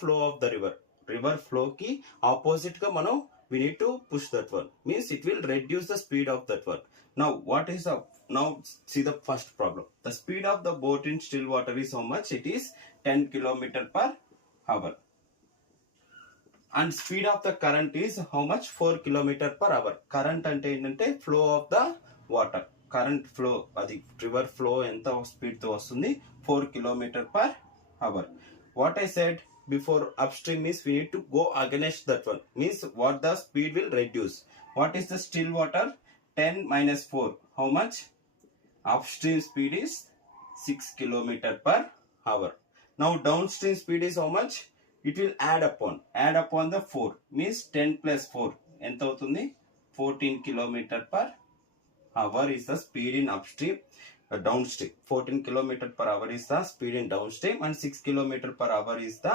flow of the river flow ki opposite ga మనం we need to push that one, means it will reduce the speed of that one. Now what is the, now see the first problem. The speed of the boat in still water is how much? It is 10 kilometer per hour, and speed of the current is how much? 4 kilometer per hour. Current అంటే ఏంటంటే flow of the water, current flow, అది river flow ఎంత speed తో వస్తుంది? 4 kilometer per hour. What I said before, upstream means we need to go against that one, means what the speed will reduce. What is the still water? 10 minus 4, how much? Upstream speed is 6 kilometer per hour. Now downstream speed is how much? It will add upon the 4, means 10 plus 4 ఎంత అవుతుంది? 14 kilometer per hour is the speed in upstream. Downstream 14 kilometer per hour is the speed in downstream, and 6 kilometer per hour is the